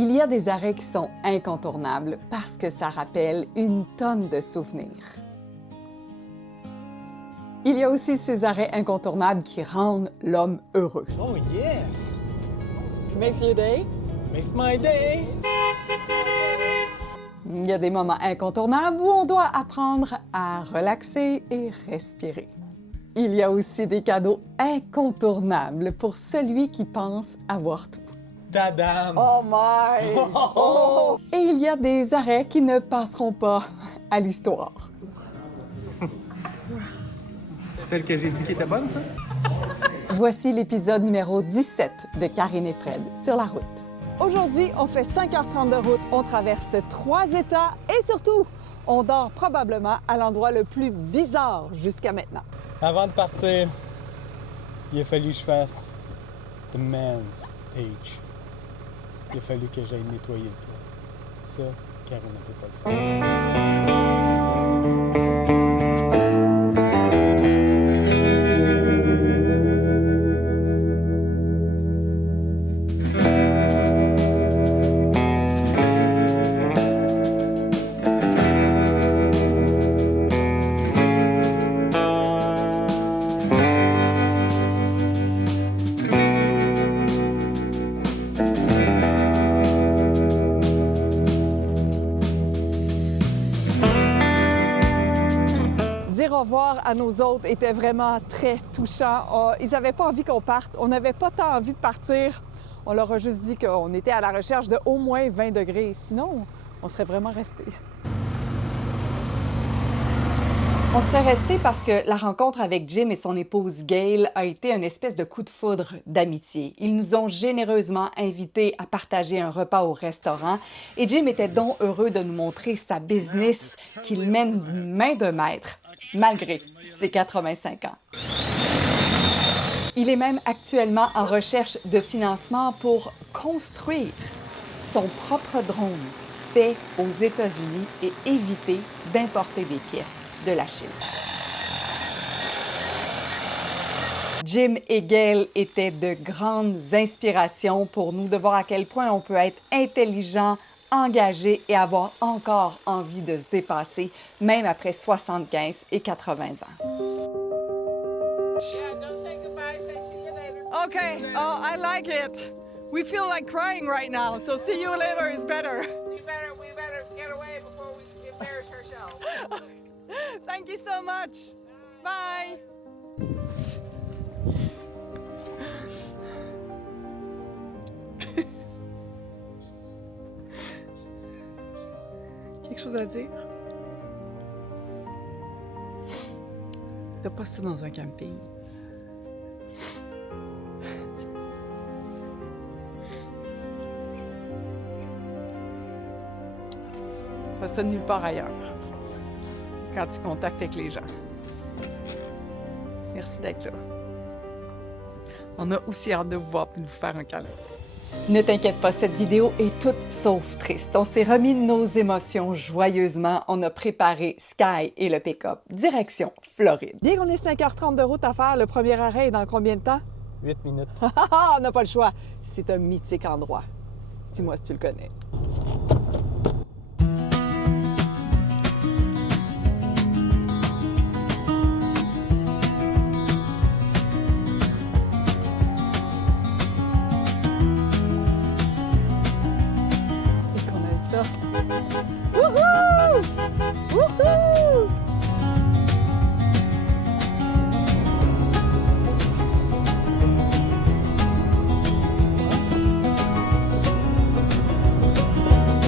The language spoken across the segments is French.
Il y a des arrêts qui sont incontournables parce que ça rappelle une tonne de souvenirs. Il y a aussi ces arrêts incontournables qui rendent l'homme heureux. Oh yes! Makes your day? Makes my day! Il y a des moments incontournables où on doit apprendre à relaxer et respirer. Il y a aussi des cadeaux incontournables pour celui qui pense avoir tout. Tadam! Oh my! Oh! Et il y a des arrêts qui ne passeront pas à l'histoire. C'est celle que j'ai dit qui était bonne, ça? Voici l'épisode numéro 17 de Karine et Fred sur la route. Aujourd'hui, on fait 5h30 de route, on traverse 3 États et surtout, on dort probablement à l'endroit le plus bizarre jusqu'à maintenant. Avant de partir, il a fallu que je fasse the man's stage. Il a fallu que j'aille nettoyer le toit. Ça, Karine ne peut pas le faire. Dire au revoir à nos hôtes était vraiment très touchant. Ils n'avaient pas envie qu'on parte. On n'avait pas tant envie de partir. On leur a juste dit qu'on était à la recherche de au moins 20 degrés. Sinon, on serait vraiment restés. On serait restés parce que la rencontre avec Jim et son épouse Gail a été une espèce de coup de foudre d'amitié. Ils nous ont généreusement invités à partager un repas au restaurant et Jim était donc heureux de nous montrer sa business qu'il mène d'une main de maître, malgré ses 85 ans. Il est même actuellement en recherche de financement pour construire son propre drone fait aux États-Unis et éviter d'importer des pièces de la Chine. Jim et Gail étaient de grandes inspirations pour nous de voir à quel point on peut être intelligent, engagé et avoir encore envie de se dépasser, même après 75 et 80 ans. Yeah, don't say goodbye. Say see you later. Okay, oh, I like it. We feel like crying right now, so see you later is better. We better get away before we embarrass ourselves. Thank you so much. Bye. Quelque chose à dire? T'as pas ça dans un camping. Pas ça nulle part ailleurs. Quand tu contactes avec les gens. Merci d'être là. On a aussi hâte de vous voir et de vous faire un câlin. Ne t'inquiète pas, cette vidéo est toute sauf triste. On s'est remis de nos émotions joyeusement. On a préparé Sky et le pick-up direction Floride. Bien qu'on ait 5h30 de route à faire, le premier arrêt est dans combien de temps? 8 minutes. On n'a pas le choix. C'est un mythique endroit. Dis-moi si tu le connais. Ça. Wouhou! Wouhou!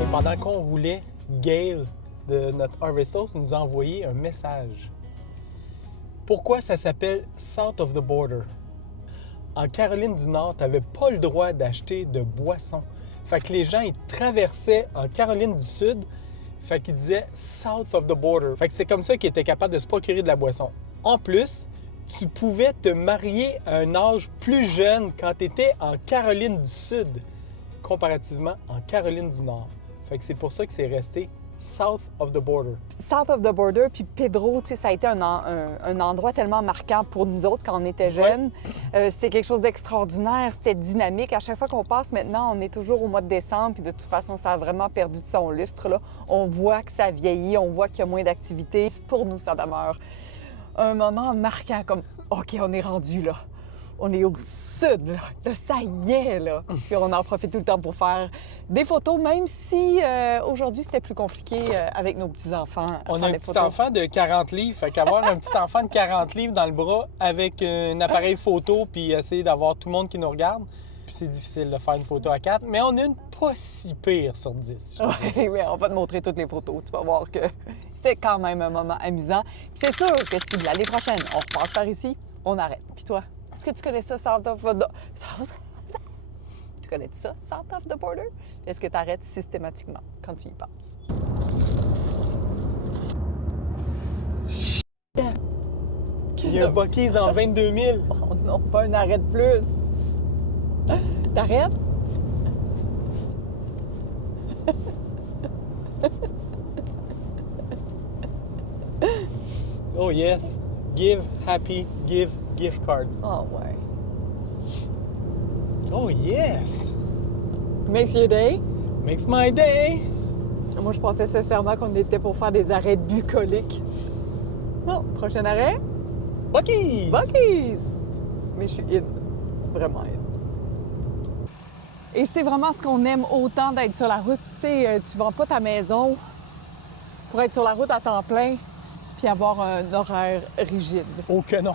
Et pendant qu'on roulait, Gail de notre Harvest House nous a envoyé un message. Pourquoi ça s'appelle South of the Border? En Caroline du Nord, tu n'avais pas le droit d'acheter de boissons. Fait que les gens, ils traversaient en Caroline du Sud, fait qu'ils disaient « South of the border ». Fait que c'est comme ça qu'ils étaient capables de se procurer de la boisson. En plus, tu pouvais te marier à un âge plus jeune quand tu étais en Caroline du Sud, comparativement en Caroline du Nord. Fait que c'est pour ça que c'est resté South of the Border. South of the Border, puis Pedro, tu sais, ça a été un endroit tellement marquant pour nous autres quand on était jeunes. C'était quelque chose d'extraordinaire, c'était dynamique. À chaque fois qu'on passe maintenant, on est toujours au mois de décembre, puis de toute façon, ça a vraiment perdu de son lustre, là. On voit que ça vieillit, on voit qu'il y a moins d'activité. Pour nous, ça demeure un moment marquant, comme « OK, on est rendu là. On est au sud, là. Là, ça y est, là. » Puis on en profite tout le temps pour faire des photos, même si aujourd'hui, c'était plus compliqué avec nos petits-enfants. On a un petit enfant de 40 livres, fait qu'avoir un petit enfant de 40 livres dans le bras avec un appareil photo puis essayer d'avoir tout le monde qui nous regarde, puis c'est difficile de faire une photo à 4, mais on a une pas si pire sur 10. Oui, mais on va te montrer toutes les photos. Tu vas voir que c'était quand même un moment amusant. Puis c'est sûr que si l'année prochaine, on repasse par ici, on arrête. Puis toi, est-ce que tu connais ça, South of the... Tu connais ça, South of the Border? Est-ce que tu arrêtes systématiquement quand tu y penses? Il y a un Buc-ee's en 22 000. Oh non, pas un arrêt de plus. T'arrêtes? Oh yes. Give, happy, give, gift cards. Oh ouais. Oh yes. Makes your day? Makes my day. Moi, je pensais sincèrement qu'on était pour faire des arrêts bucoliques. Bon, prochain arrêt? Buc-ee's. Buc-ee's! Mais je suis in. Vraiment in. Et c'est vraiment ce qu'on aime autant d'être sur la route. Tu sais, tu vends pas ta maison pour être sur la route à temps plein puis avoir un horaire rigide. Oh que non!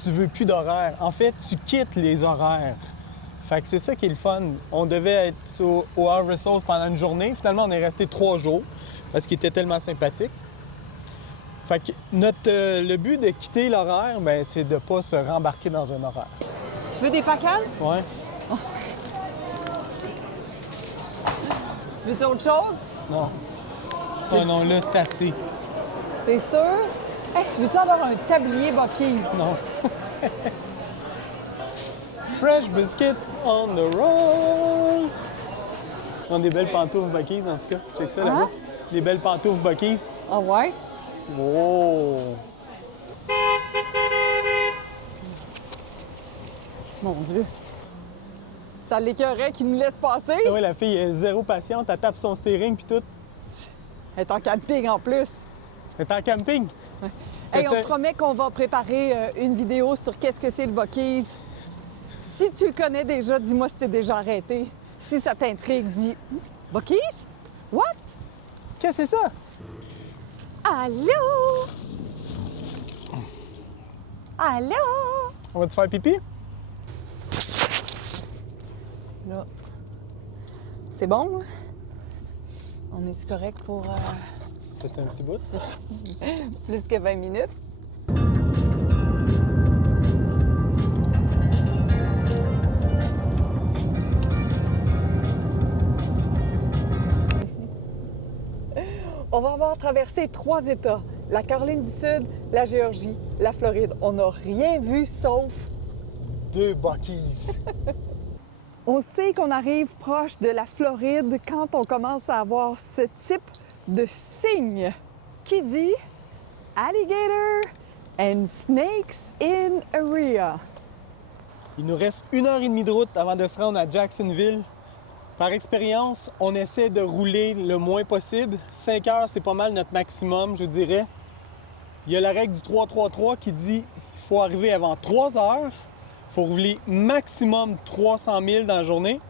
Tu veux plus d'horaire. En fait, tu quittes les horaires. Fait que c'est ça qui est le fun. On devait être au Harvest House pendant une journée. Finalement, on est resté 3 jours parce qu'il était tellement sympathique. Fait que le but de quitter l'horaire, ben, c'est de pas se rembarquer dans un horaire. Tu veux des pacanes? Ouais. Tu veux autre chose? Non. Oh non, là, c'est assez. T'es sûr? Hey, tu veux-tu avoir un tablier Buc-ee's? Non. Fresh biscuits on the road. On a des belles pantoufles Buc-ee's, en tout cas. Check ça là-bas. Des belles pantoufles Buc-ee's. Ah ouais? Wow! Mon Dieu. Ça l'écœurait qu'il nous laisse passer. Ah ouais, la fille est zéro patiente. Elle tape son steering puis tout. Elle est en camping en plus. Elle est en camping. Hey, Fait on que promet qu'on va préparer une vidéo sur qu'est-ce que c'est le Buc-ee's. Si tu le connais déjà, dis-moi si tu es déjà arrêté. Si ça t'intrigue, dis « Buc-ee's? What? Qu'est-ce que c'est ça? Allô? Allô? On va te faire pipi? Là. C'est bon? On est-tu correct pour Peut-être un petit bout. plus que 20 minutes? On va avoir traversé 3 États, la Caroline du Sud, la Géorgie, la Floride. On n'a rien vu sauf... 2 Buc-ee's. On sait qu'on arrive proche de la Floride quand on commence à avoir ce type de signe qui dit Alligator and snakes in area. Il nous reste 1h30 de route avant de se rendre à Jacksonville. Par expérience, on essaie de rouler le moins possible. 5 heures, c'est pas mal notre maximum, je dirais. Il y a la règle du 3-3-3 qui dit qu'il faut arriver avant 3 heures. Il faut rouler maximum 300 000 dans la journée.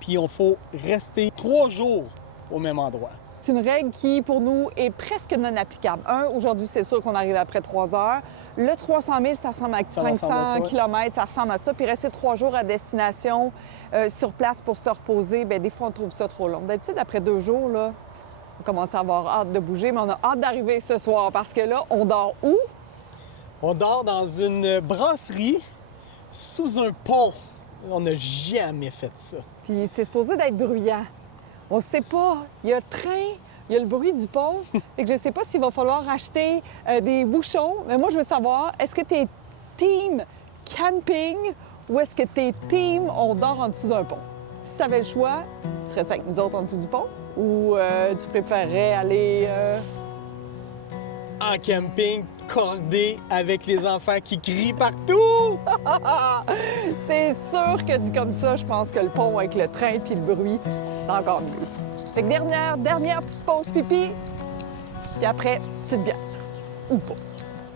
Puis il faut rester 3 jours au même endroit. C'est une règle qui, pour nous, est presque non applicable. Aujourd'hui, c'est sûr qu'on arrive après 3 heures. Le 300 000, ça ressemble à 500 km, ça ressemble à ça. Puis rester 3 jours à destination, sur place pour se reposer, bien, des fois, on trouve ça trop long. D'habitude, après 2 jours, là, on commence à avoir hâte de bouger, mais on a hâte d'arriver ce soir parce que là, on dort où? On dort dans une brasserie sous un pont. On n'a jamais fait ça. Puis c'est supposé d'être bruyant. On sait pas. Il y a le train, il y a le bruit du pont. Fait que je sais pas s'il va falloir acheter des bouchons. Mais moi, je veux savoir, est-ce que tu es team camping ou est-ce que tu es team on dort en dessous d'un pont? Si tu avais le choix, serais-tu avec nous autres en dessous du pont? Ou tu préférerais aller... En camping, cordé, avec les enfants qui crient partout! C'est sûr que dit comme ça, je pense que le pont avec le train puis le bruit, c'est encore mieux. Fait que dernière petite pause pipi, puis après, petite bière. Ou pas.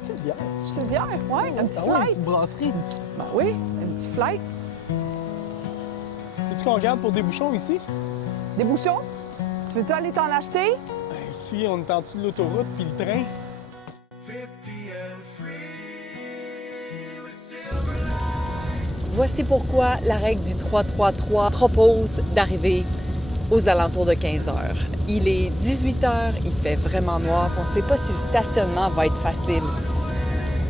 Petite bière. Petite bière, ouais, un petit Ah ouais, une flight. petite brasserie, une petite... Ben oui, un petit flight. Sais-tu qu'on regarde pour des bouchons ici? Des bouchons? Tu veux-tu aller t'en acheter? Ici, on est en dessous de l'autoroute puis le train. Voici pourquoi la règle du 3-3-3 propose d'arriver aux alentours de 15 heures. Il est 18 heures, il fait vraiment noir, on ne sait pas si le stationnement va être facile.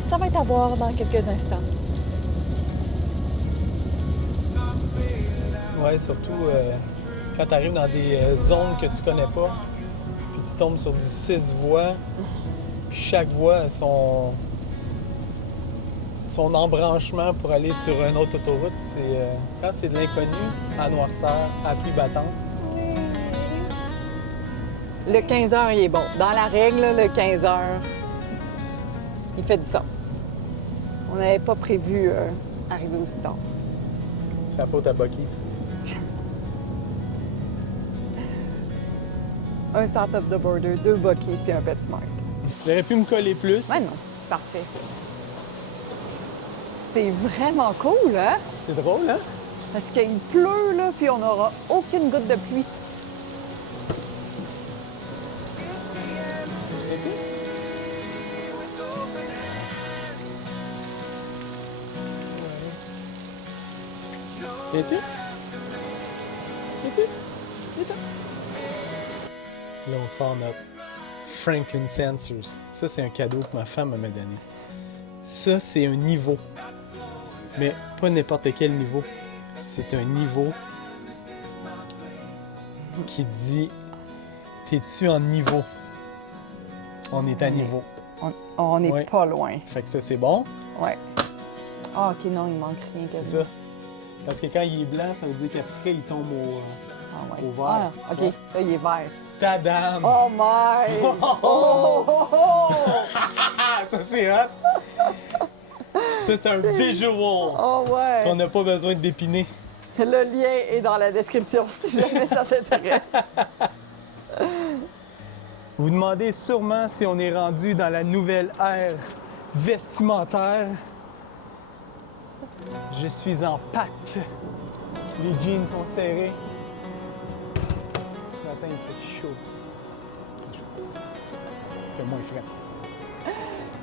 Ça va être à voir dans quelques instants. Ouais, surtout quand tu arrives dans des zones que tu connais pas, puis tu tombes sur du 6 voies, puis chaque voie a son embranchement pour aller sur une autre autoroute. Quand c'est de l'inconnu, à noirceur, à pluie battante. Le 15 heures, il est bon. Dans la règle, le 15 heures, il fait du sens. On n'avait pas prévu arriver aussi tard. C'est la faute à Bucky. Un South of the Border, 2 Buc-ee's puis un PetSmart. J'aurais pu me coller plus. Ouais, non, c'est parfait. C'est vraiment cool, hein? C'est drôle, hein? Parce qu'il pleut, là, puis on n'aura aucune goutte de pluie. Sais-tu? Viens-tu? Viens-tu? Viens-t'en. Là, on sort notre Franklin Sensors. Ça, c'est un cadeau que ma femme m'a donné. Ça, c'est un niveau. Mais pas n'importe quel niveau. C'est un niveau qui dit t'es-tu en niveau? On est à niveau. On n'est Ouais. pas loin. Fait que ça, c'est bon. Ouais. Ah, OK, non, il manque rien. C'est quasiment. ça. Parce que quand il est blanc, ça veut dire qu'après, il tombe Ah, ouais. au vert. Ah, OK, Ouais. là, il est vert. Tadam! Oh my! Oh! Oh, oh, oh! Ah, ça, c'est hot! Ça, c'est un visual Oh, ouais! qu'on n'a pas besoin de dépiner. Le lien est dans la description si jamais ça t'intéresse. Vous vous demandez sûrement si on est rendu dans la nouvelle ère vestimentaire. Je suis en pâte. Les jeans sont serrés. Ce matin, il fait chaud. Il fait moins frais.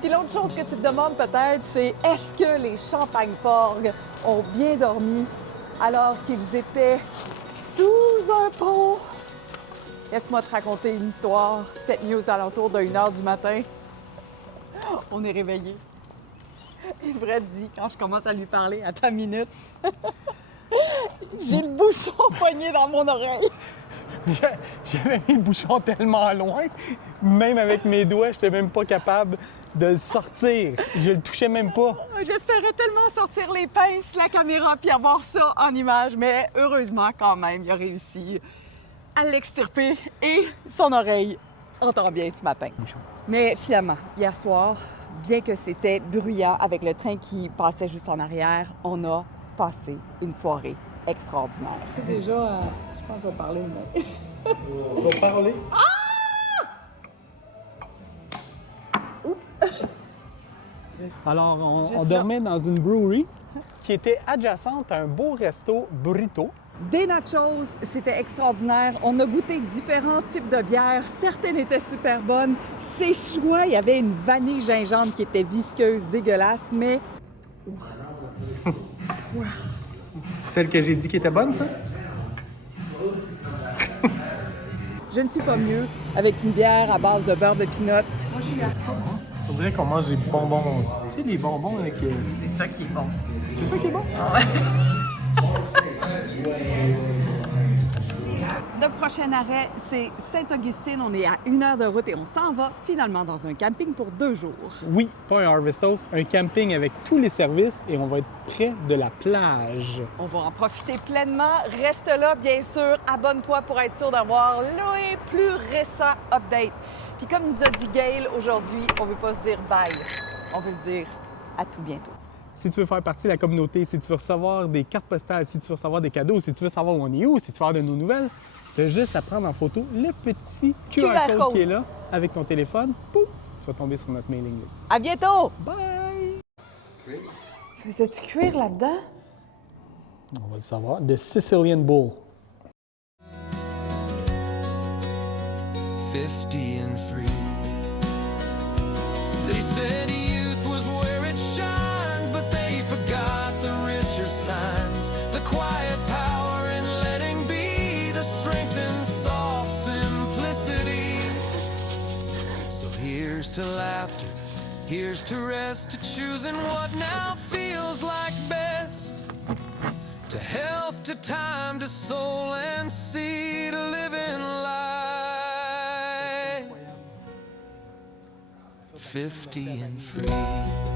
Puis l'autre chose que tu te demandes peut-être, c'est est-ce que les Champagne-Forgues ont bien dormi alors qu'ils étaient sous un pont? Laisse-moi te raconter une histoire. Cette nuit aux alentours de 1h du matin, on est réveillés. Et Fred dit, quand je commence à lui parler, à ta minute, j'ai le bouchon poigné dans mon oreille. J'avais mis le bouchon tellement loin, même avec mes doigts, j'étais même pas capable de le sortir. Je le touchais même pas. J'espérais tellement sortir les pinces, la caméra, puis avoir ça en image, mais heureusement, quand même, il a réussi à l'extirper et son oreille entend bien ce matin. Mais finalement, hier soir, bien que c'était bruyant avec le train qui passait juste en arrière, on a passé une soirée extraordinaire. Déjà, je pense qu'on va parler de On va parler. Alors, on dormait dans une brewery qui était adjacente à un beau resto burrito. Des nachos, c'était extraordinaire. On a goûté différents types de bières. Certaines étaient super bonnes. C'est choix. Il y avait une vanille gingembre qui était visqueuse, dégueulasse, mais Celle que j'ai dit qui était bonne, ça? je ne suis pas mieux avec une bière à base de beurre de pinot. On dirait qu'on mange des bonbons. Tu sais, les bonbons avec... C'est ça qui est bon. C'est ça qui est bon? Notre prochain arrêt, c'est Sainte-Augustine. On est à 1 heure de route et on s'en va finalement dans un camping pour 2 jours. Oui, pas un Harvestos, un camping avec tous les services et on va être près de la plage. On va en profiter pleinement. Reste là, bien sûr. Abonne-toi pour être sûr d'avoir les plus récents updates. Puis comme nous a dit Gail aujourd'hui, on veut pas se dire bye. On veut se dire à tout bientôt. Si tu veux faire partie de la communauté, si tu veux recevoir des cartes postales, si tu veux recevoir des cadeaux, si tu veux savoir où on est où, si tu veux avoir de nos nouvelles, tu as juste à prendre en photo le petit QR code qui est là avec ton téléphone. Pouf, tu vas tomber sur notre mailing list. À bientôt! Bye! Faisais-tu cuire là-dedans? On va le savoir. The Sicilian Bull. 50 and free. They said youth was where it shines, but they forgot the richer signs. The quiet power in letting be, the strength in soft simplicity. So here's to laughter, here's to rest, to choosing what now feels like best. To health, to time, to soul and seed, to living life. 50 and free.